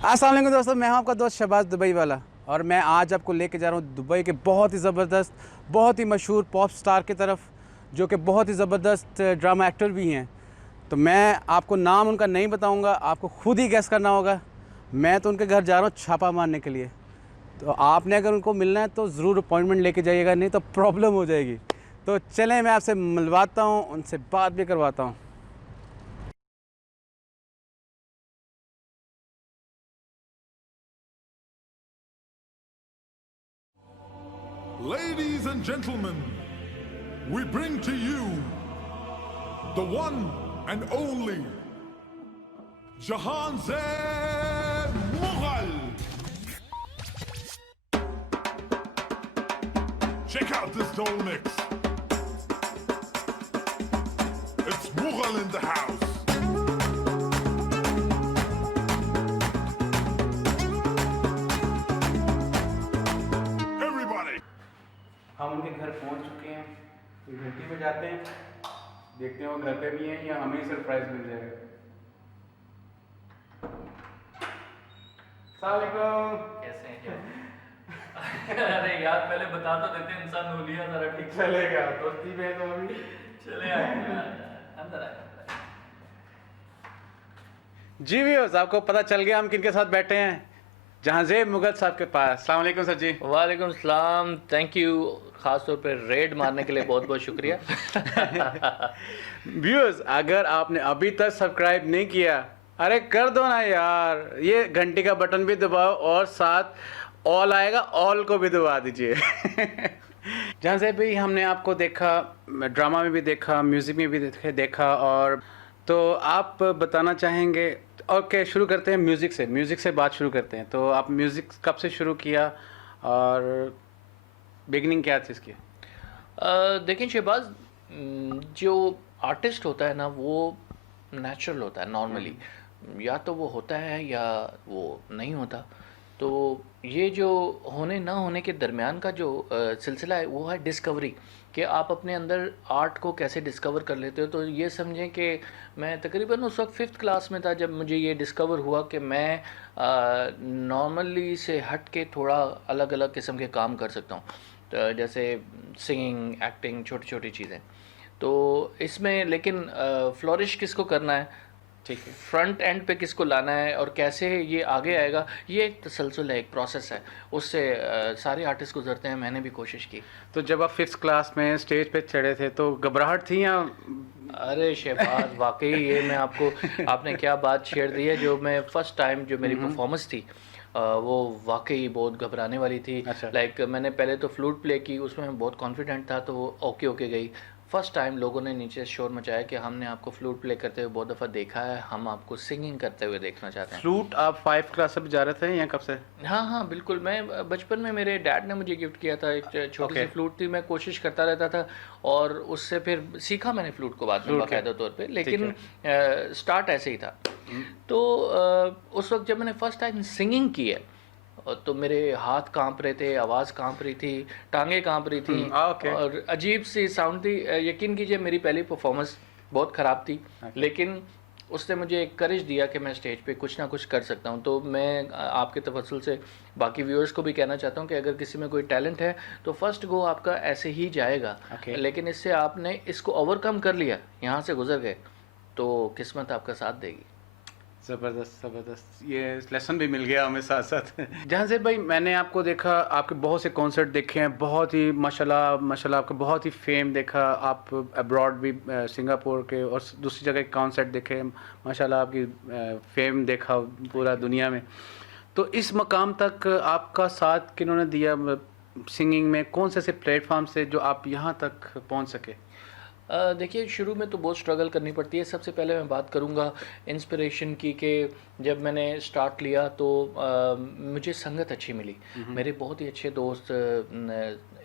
अस्सलाम वालेकुम दोस्तों, मैं हूं आपका दोस्त शहबाज दुबई वाला। और मैं आज आपको लेके जा रहा हूं दुबई के बहुत ही ज़बरदस्त, बहुत ही मशहूर पॉप स्टार की तरफ, जो कि बहुत ही ज़बरदस्त ड्रामा एक्टर भी हैं। तो मैं आपको नाम उनका नहीं बताऊंगा, आपको खुद ही गैस करना होगा। मैं तो उनके घर जा रहा हूँ छापा मारने के लिए। तो आपने अगर उनको मिलना है तो ज़रूर अपॉइंटमेंट लेके जाइएगा, नहीं तो प्रॉब्लम हो जाएगी। तो चलें, मैं आपसे मिलवाता हूँ, उनसे बात भी करवाता हूँ। Ladies and gentlemen, we bring to you the one and only Jahanzeb Mughal. Check out this doll mix. It's Mughal in the house. Everybody. हम उनके घर पहुंच चुके हैं। तो घंटी पे जाते हैं, देखते हैं वो घर पे भी हैं या हमें सरप्राइज मिल जाएगा। अस्सलाम वालेकुम। कैसे हैं क्या? अरे यार पहले बता तो देते, इंसान नूलिया जरा ठीक से। चलेगा, दोस्ती में है तो अभी चले आए अंदर आए। जी व्यूअर्स, आपको पता चल गया हम किनके साथ बैठे हैं। जहांजेब मुगल साहब के पास। अस्सलाम वालेकुम सर जी। वालेकुम सलाम, थैंक यू। खास तौर पे रेड मारने के लिए बहुत बहुत शुक्रिया। व्यूअर्स, अगर आपने अभी तक सब्सक्राइब नहीं किया, अरे कर दो ना यार। ये घंटी का बटन भी दबाओ और साथ ऑल आएगा, ऑल को भी दबा दीजिए। जहाँ से भी हमने आपको देखा, ड्रामा में भी देखा, म्यूज़िक में भी देखा। और तो आप बताना चाहेंगे। ओके, शुरू करते हैं म्यूज़िक से बात शुरू करते हैं। तो आप म्यूज़िक कब से शुरू किया और बिगनिंग क्या थी इसकी? देखिए शहबाज, जो आर्टिस्ट होता है ना वो नेचुरल होता है नॉर्मली। या तो वो होता है या वो नहीं होता। तो ये जो होने ना होने के दरमियान का जो सिलसिला है वो है डिस्कवरी, कि आप अपने अंदर आर्ट को कैसे डिस्कवर कर लेते हो। तो ये समझें कि मैं तकरीबन उस वक्त 5th क्लास में था जब मुझे ये डिस्कवर हुआ कि मैं नॉर्मली से हट के थोड़ा अलग अलग किस्म के काम कर सकता हूँ। तो जैसे सिंगिंग, एक्टिंग, छोटी छोटी चीज़ें। तो इसमें लेकिन फ्लोरिश किसको करना है, ठीक है। फ्रंट एंड पे किसको लाना है और कैसे ये आगे आएगा, ये एक तसलसल है, एक प्रोसेस है। उससे सारे आर्टिस्ट गुजरते हैं, मैंने भी कोशिश की। तो जब आप 5th क्लास में स्टेज पे चढ़े थे तो घबराहट थी या? अरे शहबाज, वाकई ये मैं आपको, आपने क्या बात छेड़ दी है। जो मैं फर्स्ट टाइम जो मेरी परफॉर्मेंस थी वो वाकई बहुत घबराने वाली थी। अच्छा। लाइक मैंने पहले तो फ्लूट प्ले की, उसमें मैं बहुत कॉन्फिडेंट था, तो वो ओके ओके गई। फर्स्ट टाइम लोगों ने नीचे शोर मचाया कि हमने आपको फ्लूट प्ले करते हुए बहुत दफ़ा देखा है, हम आपको सिंगिंग करते हुए देखना चाहते हैं। फ्लूट आप 5 क्लास से भी जा रहे थे या कब से? हाँ हाँ बिल्कुल, मैं बचपन में मेरे डैड ने मुझे गिफ्ट किया था, एक छोटी सी ओके। फ्लूट थी। मैं कोशिश करता रहता था और उससे फिर सीखा मैंने फ्लूट को बाद में फ्लूट बाकायदा के। तौर पे, ठीक लेकिन है। स्टार्ट ऐसे ही था। तो उस वक्त जब मैंने फर्स्ट टाइम सिंगिंग की है तो मेरे हाथ कांप रहे थे, आवाज़ कांप रही थी, टांगें कांप रही थी ओके। और अजीब सी साउंड थी। यकीन कीजिए मेरी पहली परफॉर्मेंस बहुत ख़राब थी, ओके। लेकिन उसने मुझे एक करेज दिया कि मैं स्टेज पे कुछ ना कुछ कर सकता हूँ। तो मैं आपके तवज्जुल से बाकी व्यूअर्स को भी कहना चाहता हूँ कि अगर किसी में कोई टैलेंट है तो फर्स्ट गो आपका ऐसे ही जाएगा। ओके। लेकिन इससे आपने इसको ओवरकम कर लिया, यहाँ से गुजर गए, तो किस्मत आपका साथ देगी। ज़बरदस्त ज़बरदस्त, ये लेसन भी मिल गया हमें साथ साथ। जहाँ से भाई मैंने आपको देखा, आपके बहुत से कॉन्सर्ट देखे हैं, बहुत ही माशाल्लाह माशाल्लाह, आपका बहुत ही फेम देखा। आप अब्रॉड भी सिंगापुर के और दूसरी जगह कॉन्सर्ट देखे, माशाल्लाह आपकी फेम देखा पूरा दुनिया में। तो इस मकाम तक आपका साथ किन्होंने दिया सिंगिंग में? कौन से ऐसे प्लेटफॉर्म से जो आप यहाँ तक पहुँच सके? देखिए शुरू में तो बहुत स्ट्रगल करनी पड़ती है। सबसे पहले मैं बात करूँगा इंस्पिरेशन की, कि जब मैंने स्टार्ट लिया तो मुझे संगत अच्छी मिली। मेरे बहुत ही अच्छे दोस्त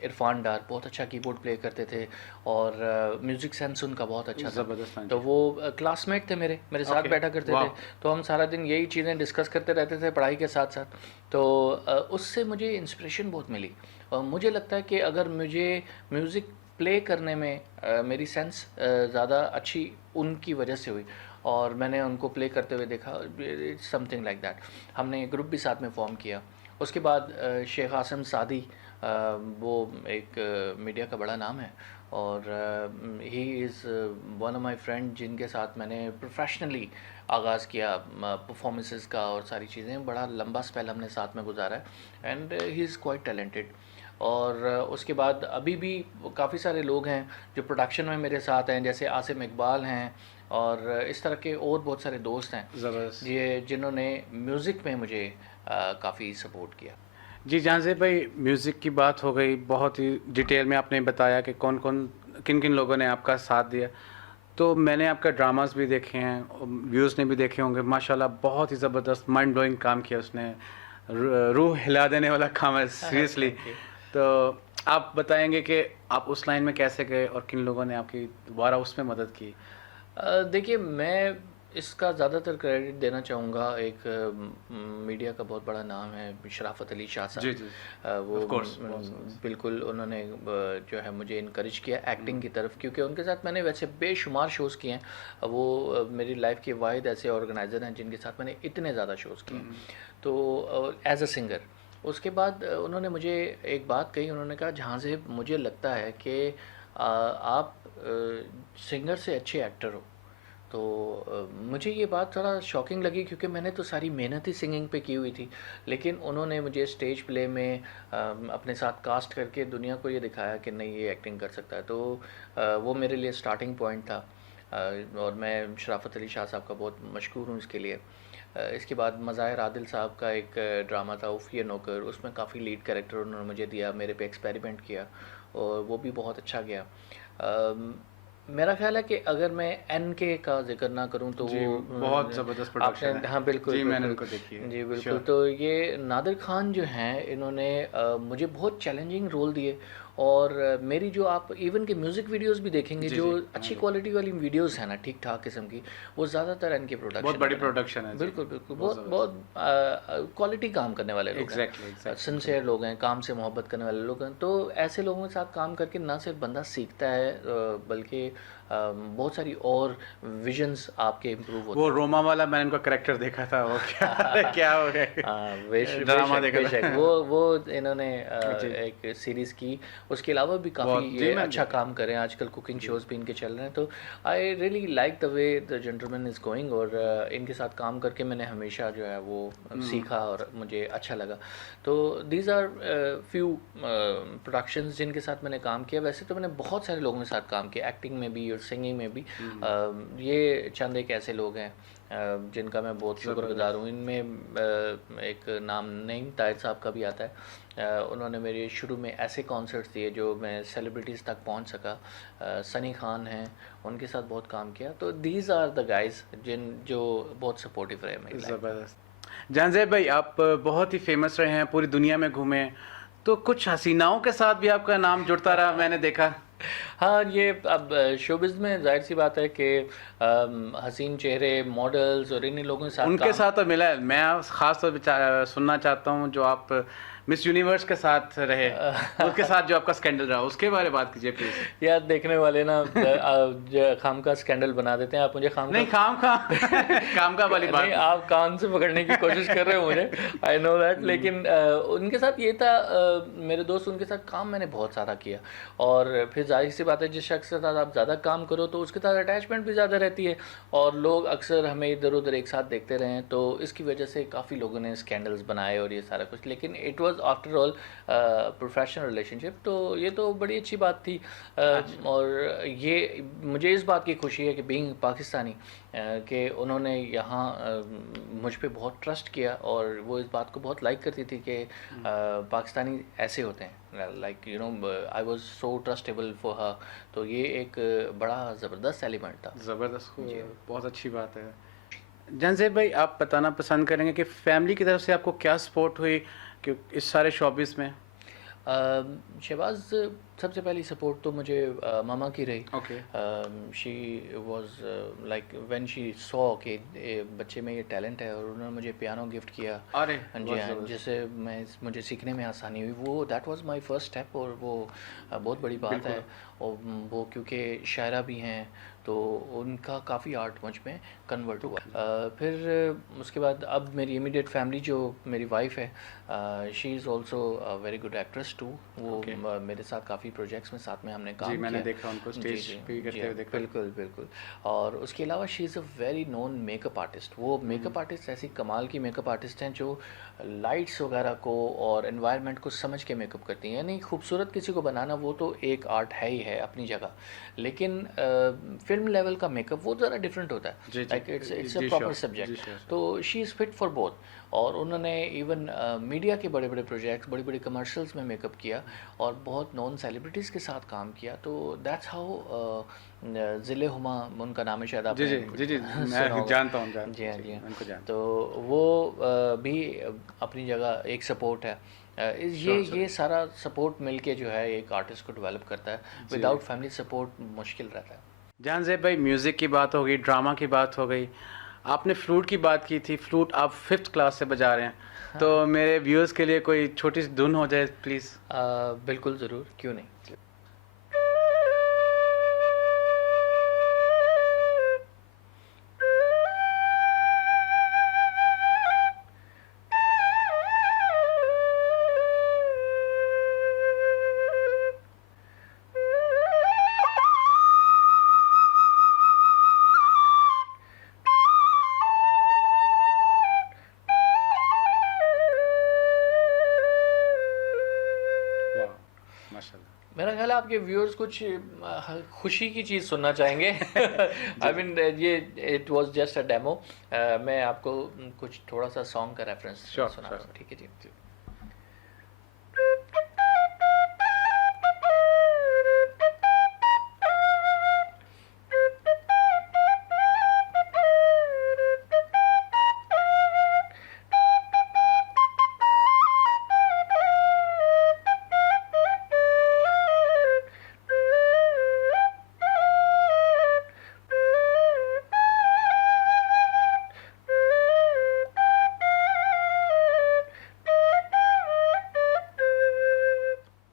इरफान डार बहुत अच्छा कीबोर्ड प्ले करते थे और म्यूज़िक सेंस उनका बहुत अच्छा था। ज़बरदस्त। हाँ तो जी। वो क्लासमेट थे, मेरे साथ ओके। बैठा करते वाह। थे। तो हम सारा दिन यही चीज़ें डिस्कस करते रहते थे पढ़ाई के साथ साथ। तो उससे मुझे इंस्पिरेशन बहुत मिली और मुझे लगता है कि अगर मुझे म्यूज़िक प्ले करने में मेरी सेंस ज़्यादा अच्छी उनकी वजह से हुई। और मैंने उनको प्ले करते हुए देखा, इट्स समथिंग लाइक दैट। हमने ग्रुप भी साथ में फॉर्म किया। उसके बाद शेख आसिम सादी, वो एक मीडिया का बड़ा नाम है, और he is one of my friend जिनके साथ मैंने प्रोफेशनली आगाज़ किया परफॉर्मेंसेस का और सारी चीज़ें। बड़ा लंबा स्पेल हमने साथ में गुजारा है, and he is quite talented. और उसके बाद अभी भी काफ़ी सारे लोग हैं जो प्रोडक्शन में मेरे साथ हैं, जैसे आसिम इकबाल हैं, और इस तरह के और बहुत सारे दोस्त हैं ज़बरदस्त। ये जिन्होंने म्यूज़िक में मुझे काफ़ी सपोर्ट किया। जी जानजेब भाई, म्यूज़िक की बात हो गई, बहुत ही डिटेल में आपने बताया कि कौन कौन किन किन लोगों ने आपका साथ दिया। तो मैंने आपका ड्रामास भी देखे हैं, व्यूज़ ने भी देखे होंगे, माशाल्लाह बहुत ही ज़बरदस्त माइंड ब्लोइंग काम किया उसने, रूह हिला देने वाला काम है सीरियसली। Thank you. तो आप बताएंगे कि आप उस लाइन में कैसे गए और किन लोगों ने आपकी दोबारा उसमें मदद की? देखिए, मैं इसका ज़्यादातर क्रेडिट देना चाहूँगा, एक मीडिया का बहुत बड़ा नाम है शराफत अली शाह साहब। जी जी, वो Of course, बिल्कुल उन्होंने जो है मुझे इनकरेज किया एक्टिंग की तरफ, क्योंकि उनके साथ मैंने वैसे बेशुमार शोज़ किए हैं। वो मेरी लाइफ के वाहिद ऐसे ऑर्गेनाइज़र हैं जिनके साथ मैंने इतने ज़्यादा शोज़ किए हैं। तो एज अ सिंगर, उसके बाद उन्होंने मुझे एक बात कही। उन्होंने कहा, जहाँ से मुझे लगता है कि आप सिंगर से अच्छे एक्टर हो। तो मुझे ये बात थोड़ा शॉकिंग लगी, क्योंकि मैंने तो सारी मेहनत ही सिंगिंग पे की हुई थी, लेकिन उन्होंने मुझे स्टेज प्ले में अपने साथ कास्ट करके दुनिया को ये दिखाया कि नहीं, ये एक्टिंग कर सकता है। तो वो मेरे लिए स्टार्टिंग पॉइंट था, और मैं शराफत अली शाह साहब का बहुत मशकूर हूँ इसके लिए। इसके बाद मज़ाहिर आदिल साहब का एक ड्रामा था उफ़ ये नौकर, उसमें काफ़ी लीड कैरेक्टर उन्होंने मुझे दिया, मेरे पे एक्सपेरिमेंट किया, और वो भी बहुत अच्छा गया। मेरा ख्याल है कि अगर मैं एनके का जिक्र ना करूं तो जी, वो बहुत ज़बरदस्त प्रोडक्शन आपने, है। हाँ बिल्कुल जी, मैंने बिल्कुल। उनको देखी है। जी बिल्कुल। Sure. तो ये नादिर खान जो हैं, इन्होंने मुझे बहुत चैलेंजिंग रोल दिए, और मेरी जो आप इवन के म्यूज़िक वीडियोस भी देखेंगे, जी, जो जी, अच्छी हाँ। क्वालिटी वाली वीडियोस हैं ना, ठीक ठाक किस्म की, वो ज़्यादातर इनके प्रोडक्शन बहुत बड़ी प्रोडक्शन है जी। बिल्कुल बिल्कुल, बहुत बहुत बहुत क्वालिटी काम करने वाले लोग हैं, एग्जैक्टली सिंसियर लोग हैं, काम से मोहब्बत करने वाले लोग हैं। तो ऐसे लोगों के साथ काम करके ना सिर्फ बंदा सीखता है, बल्कि बहुत सारी और विजन्स आपके इम्प्रूव होते वो रोमा वाला मैंने उनका करेक्टर देखा था, वो क्या अरे क्या हो गया। ड्रामा बेशक देखा था। बेशक, वो इन्होंने जी। एक सीरीज़ की। उसके अलावा भी बहुत, काफ़ी जी, ये मैं अच्छा काम कर रहे हैं, आजकल कुकिंग शोज़ भी इनके चल रहे हैं। तो I really like the way the gentleman is going, और इनके साथ काम करके मैंने हमेशा जो है वो सीखा और मुझे अच्छा लगा। तो दीज आर फ्यू प्रोडक्शंस जिनके साथ मैंने काम किया। वैसे तो मैंने बहुत सारे लोगों के साथ काम किया, एक्टिंग में भी और सिंगिंग में भी। ये चंद एक ऐसे लोग हैं जिनका मैं बहुत शुक्रगुजार हूँ। इनमें एक नाम नईम ताहिर साहब का भी आता है। उन्होंने मेरे शुरू में ऐसे कॉन्सर्ट्स दिए जो मैं सेलिब्रिटीज़ तक पहुँच सका। सनी खान हैं, उनके साथ बहुत काम किया। तो दीज आर द गाइज जो बहुत सपोर्टिव रहे मेरी लाइफ में। ज़बरदस्त। जानजेब भाई, आप बहुत ही फेमस रहे हैं, पूरी दुनिया में घूमे, तो कुछ हसीनाओं के साथ भी आपका नाम जुड़ता रहा, मैंने देखा। हाँ, ये अब शोबिज़ में ज़ाहिर सी बात है कि हसीन चेहरे, मॉडल्स और इन्हीं लोगों के साथ उनके साथ तो मिला है। मैं ख़ास तौर पे सुनना चाहता हूँ जो आप मिस यूनिवर्स के साथ रहे, उसके साथ जो आपका स्कैंडल रहा, उसके बारे में बात कीजिए प्लीज़। यार, देखने वाले ना खाम का स्कैंडल बना देते हैं। आप मुझे खाम नहीं, खाम खा काम का वाली बात नहीं, आप कान से पकड़ने की कोशिश कर रहे हो मुझे, आई नो दैट। लेकिन उनके साथ ये था, मेरे दोस्त, उनके साथ काम मैंने बहुत सारा किया। और फिर जाहिर सी बात है, जिस शख्स के साथ आप ज़्यादा काम करो तो उसके साथ अटैचमेंट भी ज़्यादा रहती है, और लोग अक्सर हमें इधर उधर एक साथ देखते रहे। तो इसकी वजह से काफ़ी लोगों ने स्कैंडल्स बनाए और ये सारा कुछ। लेकिन it was after all professional relationship, तो ये तो बड़ी अच्छी बात थी। और ये मुझे इस बात की खुशी है कि बीइंग पाकिस्तानी, कि उन्होंने यहाँ मुझ पे बहुत ट्रस्ट किया, और वो इस बात को बहुत लाइक करती थी कि पाकिस्तानी ऐसे होते हैं, like you know, I was so trustable for her. तो ये एक बड़ा ज़बरदस्त एलिमेंट था। ज़बरदस्त, बहुत अच्छी बात है। जानजेब भाई, आप बताना पसंद करेंगे कि फैमिली की तरफ से आपको क्या सपोर्ट हुई कि इस सारे शोबिस में? शहबाज, सबसे पहली सपोर्ट तो मुझे मामा की रही। Okay. She was like when she saw कि बच्चे में ये टैलेंट है, और उन्होंने मुझे पियानो गिफ्ट किया। अरे हाँ जी, बहुत हाँ, ज़बरदस्त। जिससे मुझे सीखने में आसानी हुई। वो that was my first step, और वो बहुत बड़ी बात बिल्कुल। है। और वो क्योंकि शायरा भी हैं, तो उनका काफ़ी आर्ट मुझ में कन्वर्ट हुआ। फिर उसके बाद अब मेरी इमीडिएट फैमिली, जो मेरी वाइफ है, she is also very good actress too. वो Okay. मेरे साथ काफ़ी प्रोजेक्ट्स में साथ में हमने काम जी, किया। मैंने देखा उनको जी, स्टेज जी, पे जी, करते हुए देखा। बिल्कुल बिल्कुल। और उसके अलावा she is a very known makeup artist. वो मेकअप आर्टिस्ट ऐसी कमाल की मेकअप आर्टिस्ट हैं जो लाइट्स वगैरह को और एनवायरनमेंट को समझ के मेकअप करती हैं। यानी खूबसूरत किसी को बनाना वो तो एक आर्ट है ही है अपनी जगह, लेकिन फिल्म लेवल का मेकअप वो ज़रा डिफरेंट होता है। जी, जी। लाइक इट्स अ जी, प्रॉपर sure. जी, सब्जेक्ट। sure, sure. तो she is fit for both. और उन्होंने इवन मीडिया के बड़े बड़े प्रोजेक्ट्स, बड़ी बड़ी कमर्शियल्स में मेकअप किया, और बहुत नॉन सेलिब्रिटीज़ के साथ काम किया। तो दैट्स हाउ ज़िले हुमा उनका नाम है, शायद जी, जी, आपने जी, जी, सुना मैं होगा। जानता हूँ, जानता जी हाँ, हूँ, जी हाँ। उनको जानता तो वो भी अपनी जगह एक सपोर्ट है। Sure. ये सारा सपोर्ट मिलके जो है एक आर्टिस्ट को डेवलप करता है। जी। विदाउट फैमिली सपोर्ट मुश्किल रहता है। जान ज़ेब भाई, म्यूज़िक की बात हो गई, ड्रामा की बात हो गई, आपने फ्लूट की बात की थी। फ्लूट आप 5th क्लास से बजा रहे हैं, तो मेरे व्यूअर्स के लिए कोई छोटी सी धुन हो जाए प्लीज़। बिल्कुल ज़रूर, क्यों नहीं। वाह, माशाल्लाह। मेरा ख्याल है आपके व्यूअर्स कुछ खुशी की चीज़ सुनना चाहेंगे। आई मीन ये it was just a demo. मैं आपको कुछ थोड़ा सा सॉन्ग का रेफरेंस Sure, सुनाता sure. हूँ, ठीक है जी।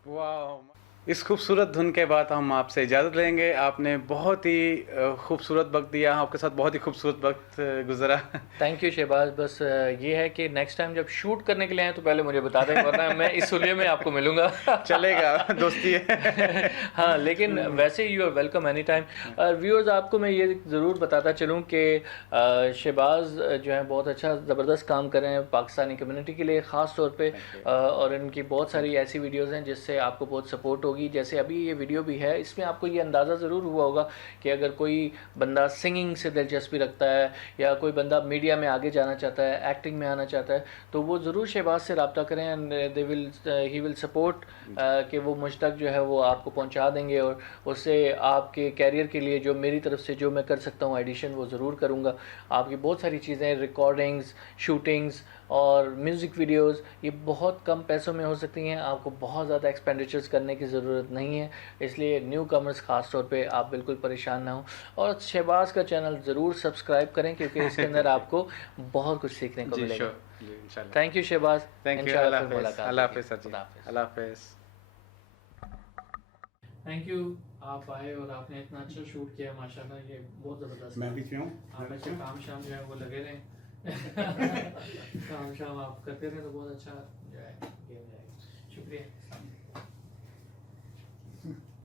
वाह, इस खूबसूरत धुन के बाद हम आपसे इजाज़त लेंगे। आपने बहुत ही खूबसूरत वक्त दिया, आपके साथ बहुत ही खूबसूरत वक्त गुजरा। Thank you Shahbaz. बस ये है कि नेक्स्ट टाइम जब शूट करने के लिए आए तो पहले मुझे बता दें, वरना मैं इस हुलिये में आपको मिलूंगा। चलेगा, दोस्ती है। हाँ, लेकिन वैसे you are welcome any time. Viewers, आपको मैं ये ज़रूर बताता चलूँ कि शहबाज जो है बहुत अच्छा ज़बरदस्त काम कर रहे हैं पाकिस्तानी कम्युनिटी के लिए ख़ास तौर पे। और इनकी बहुत सारी ऐसी वीडियोज़ हैं जिससे आपको बहुत सपोर्ट होगी। जैसे अभी ये वीडियो भी है, इसमें आपको ये अंदाज़ा ज़रूर हुआ होगा कि अगर कोई बंदा सिंगिंग से दिलचस्पी रखता है, या कोई बंदा मीडिया में आगे जाना चाहता है, एक्टिंग में आना चाहता है, तो वो ज़रूर शहबाज से रब्ता करें, एंड ही विल सपोर्ट कि वो मुझ तक जो है वो आपको पहुंचा देंगे। और उससे आपके कैरियर के लिए जो मेरी तरफ से जो मैं कर सकता हूँ एडिशन, वो ज़रूर करूँगा। आपकी बहुत सारी चीज़ें, रिकॉर्डिंग्स, शूटिंग्स और म्यूज़िक वीडियोस, ये बहुत कम पैसों में हो सकती हैं। आपको बहुत ज़्यादा एक्सपेंडिचर्स करने की ज़रूरत नहीं है, इसलिए न्यू कमर्स ख़ास तौर पे आप बिल्कुल परेशान ना हो। और शहबाज का चैनल ज़रूर सब्सक्राइब करें, क्योंकि इसके अंदर आपको बहुत कुछ सीखने को जी, मिलेगा। sure. जी, इंशाल्लाह। Thank you Shahbaz. Thank you. इंशाल्लाह अल्लाह फिर हाफिज़। मुलाकात अल्लाह होगी। हाफिज़ सर जी। खुदा हाफिज़। अल्लाह हाफिज़। थैंक यू, आप आए और आपने इतना अच्छा शूट किया, माशाल्लाह, ये बहुत ज़बरदस्त। मैं भी क्यों? आप ऐसे काम शाम जो है वो लगे रहें। काम शाम आप करते रहें तो बहुत अच्छा जो है गेम जाएगा। शुक्रिया।